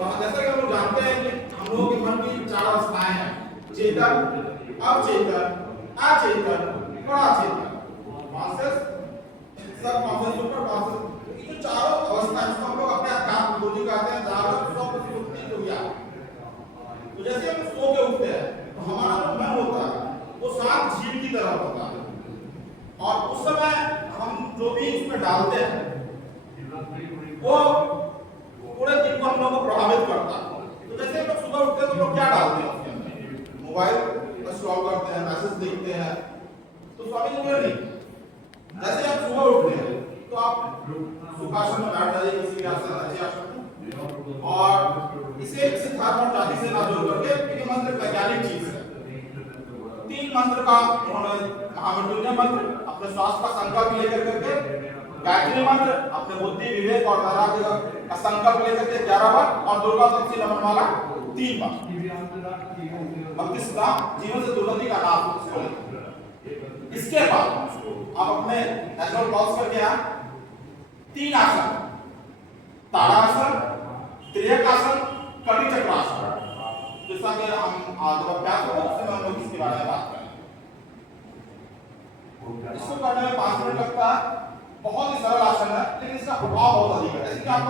तो जैसा कि हम लोग जानते हैं कि हम लोगों के मन की 4 अवस्थाएं हैं, चेतन, अवचेतन, अचेतन और अचेतन, कॉन्शियस, सब कॉन्शियस, सुपर कॉन्शियस। ये जो चारों अवस्था है हम लोग अपने अध्यात्म बुद्धि कहते हैं, जागृत, स्वप्न, सुषुप्ति, तुरिया। तो जैसे हम सो के उठते हैं तो हमारा जो मन होता है वो शांत झील की तरह होता है, और उस समय हम जो भी उसमें डालते हैं वो पूरे दिन को हम लोगों को प्रभावित करता है। तो जैसे हम लोग सुबह उठते हैं तो लोग क्या डालते हैं उसके अंदर, मोबाइल स्क्रॉल करते हैं, मैसेज देखते हैं। तो स्वामी जी बोले नहीं, जैसे आप सुबह उठते हैं तो आप सुखासन में बैठ जाइए, किसी भी आसन, अच्छे आसन, और इसे किसी धर्म और जाति से ना जोड़ करके, ये मंत्र वैज्ञानिक चीज है। 3 मंत्र का उन्होंने महामृत्युंजय मंत्र अपने श्वास का संकल्प लेकर करके, गायत्री मंत्र अपने बुद्धि, विवेक और नाराज का संकल्प लेकर के 11 बार, और दुर्गा तपसी नमन वाला 3 बार। भक्ति सुधा जीवन से दुर्गति का नाम। इसके बाद आप अपने नेचुरल पॉज करके यहाँ 3 आसन, ताड़ासन, त्रियकासन, कटी चक्रासन, जैसा कि हम आज अभ्यास होगा उसमें हम लोग इसके बारे में बात करेंगे। इसको करने में 5 मिनट लगता है। बहुत ही सरल आसन है, लेकिन इसका प्रभाव बहुत अधिक है। जैसे कि आप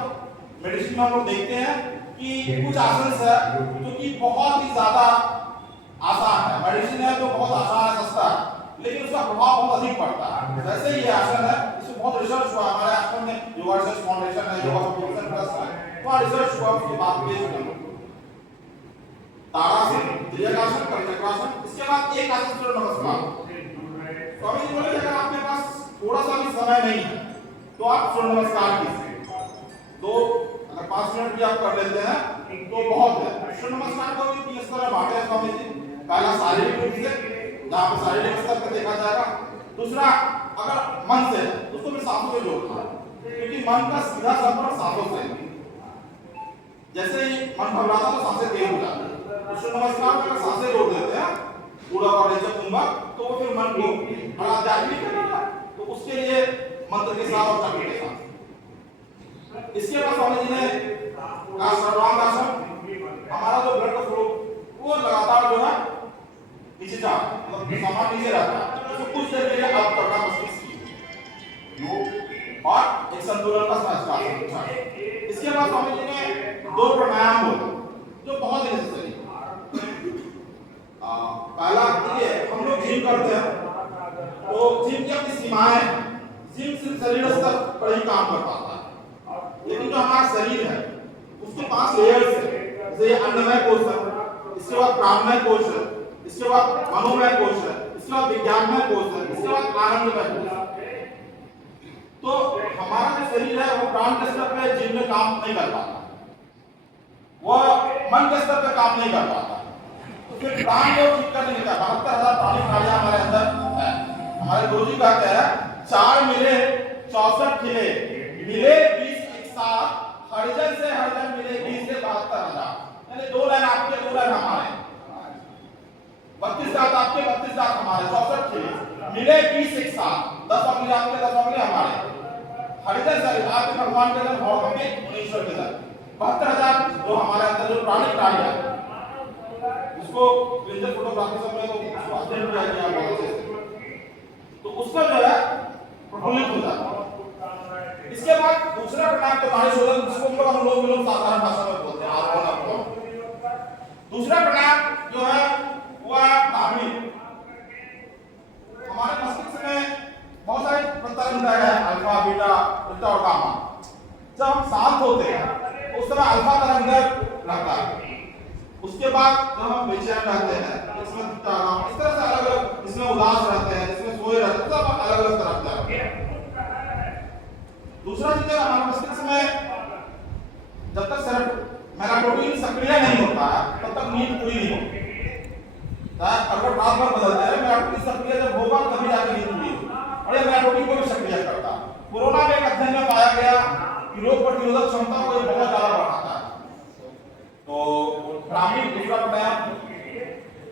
मेडिसिन में हम लोग देखते हैं कि कुछ आसन है जो कि बहुत ही ज्यादा आसान है, मेडिसिन है तो बहुत आसान है, सस्ता है, लेकिन उसका प्रभाव बहुत अधिक पड़ता है। जैसे ये आसन है, इसमें बहुत रिसर्च हुआ, हमारे आश्रम में योगा रिसर्च फाउंडेशन है, योगा फाउंडेशन ट्रस्ट है, वहाँ रिसर्च हुआ, उसके बाद पेश किया। ताड़ासन, त्रियकासन, कटिचक्रासन, इसके बाद एक आसन सूर्य नमस्कार। स्वामी जी बोले अगर आपके पास थोड़ा सा भी समय नहीं है तो आप सूर्य नमस्कार कीजिए। तो अगर 5 मिनट भी आप कर लेते हैं तो बहुत है। सूर्य नमस्कार को भी 3 तरह बांटे हैं स्वामी जी। पहला शारीरिक रूप से, जहाँ पर शारीरिक स्तर पर देखा जाएगा। दूसरा अगर मन से, उसको भी सांसों से जोड़ना है, क्योंकि मन का सीधा संपर्क सांसों से। जैसे ही मन घबराता तो सांसें तेज हो जाती है। सूर्य नमस्कार में अगर सांसें जोड़ देते हैं पूरा और रेचक कुंभक, तो वो फिर मन को बड़ा आध्यात्मिक करेगा। तो उसके लिए मंत्र के साथ और चक्र के साथ। इसके बाद स्वामी जी ने सर्वांग आसन, हमारा जो ब्लड का फ्लो वो लगातार जो है नीचे जा, मतलब सामान नीचे रहता है, तो कुछ देर के लिए आप करना मस्तिष्क योग और एक संतुलन का आसन। इसके बाद स्वामी जी ने 2 प्राणायाम बोले जो बहुत ही नेसेसरी। पहला ये हम लोग जिम करते हैं तो जिम की अपनी सीमाएं हैं। जिम सिर्फ शरीर स्तर पर ही काम कर पाता है, लेकिन जो हमारा शरीर है उसके 5 लेयर्स है। जैसे अन्नमय कोश है, इसके बाद प्राणमय कोश है, इसके बाद मनोमय कोश है, इसके बाद विज्ञानमय कोश है, इसके बाद आनंदमय कोश है। तो हमारा जो शरीर है वो प्राण के स्तर पे जिम में काम नहीं कर पाता, वो मन के स्तर पे काम नहीं कर पाता। तो फिर प्राण को ठीक करने के लिए 72,000 प्राणी नाड़ियां हमारे अंदर है। हमारे गुरुजी कहते हैं 4 मिले 64 खिले, मिले 20 एक साथ, हरिजन से हरिजन मिले 20 से 72,000। यानी 2 लाइन आपके 2 लाइन हमारे, 32 दांत आपके 32 दांत हमारे, 64 खिले, मिले 20 एक साथ, 10 अंगुली आपके 10 अंगुली हमारे। हरिजन से आपके भगवान के अंदर और हमके ईश्वर के अंदर 72,000 जो हमारे अंदर जो प्राणी नाड़ियां है, उसको क्लिनिकल फोटोग्राफी समय तो उसको अध्ययन किया गया बहुत अच्छे से, तो उसका जो है प्रफुल्लित हो जाता है। इसके बाद दूसरा प्राणायाम तो नाड़ी शोधन, जिसको हम लोग अनुलोम विलोम साधारण भाषा में बोलते हैं, आप दूसरा प्राणायाम जो है वो है नाभि। हमारे मस्तिष्क में बहुत सारे तरंग है, अल्फा, बीटा, बीटा और गामा। जब हम शांत होते हैं उस समय अल्फा तरंग लगता है। उसके बाद जब हम बेचैन रहते हैं इसमें इस तरह से अलग अलग, इसमें उदास रहते हैं, इसमें सोए रहते हैं, सब अलग अलग तरफ जाते हैं। दूसरा चीज हमारे मस्तिष्क में जब तक मेलाटोनिन सक्रिय नहीं होता है तब तक नींद पूरी नहीं होती। अगर रात भर बदलते हैं मेलाटोनिन सक्रिय जब होगा तभी जाकर नींद पूरी होगी, और ये मेलाटोनिन को भी सक्रिय करता है। कोरोना में एक अध्ययन में पाया गया कि रोग प्रतिरोधक क्षमता को बहुत ज्यादा बढ़ाता है। तो ग्रामीण दूसरा प्राणायाम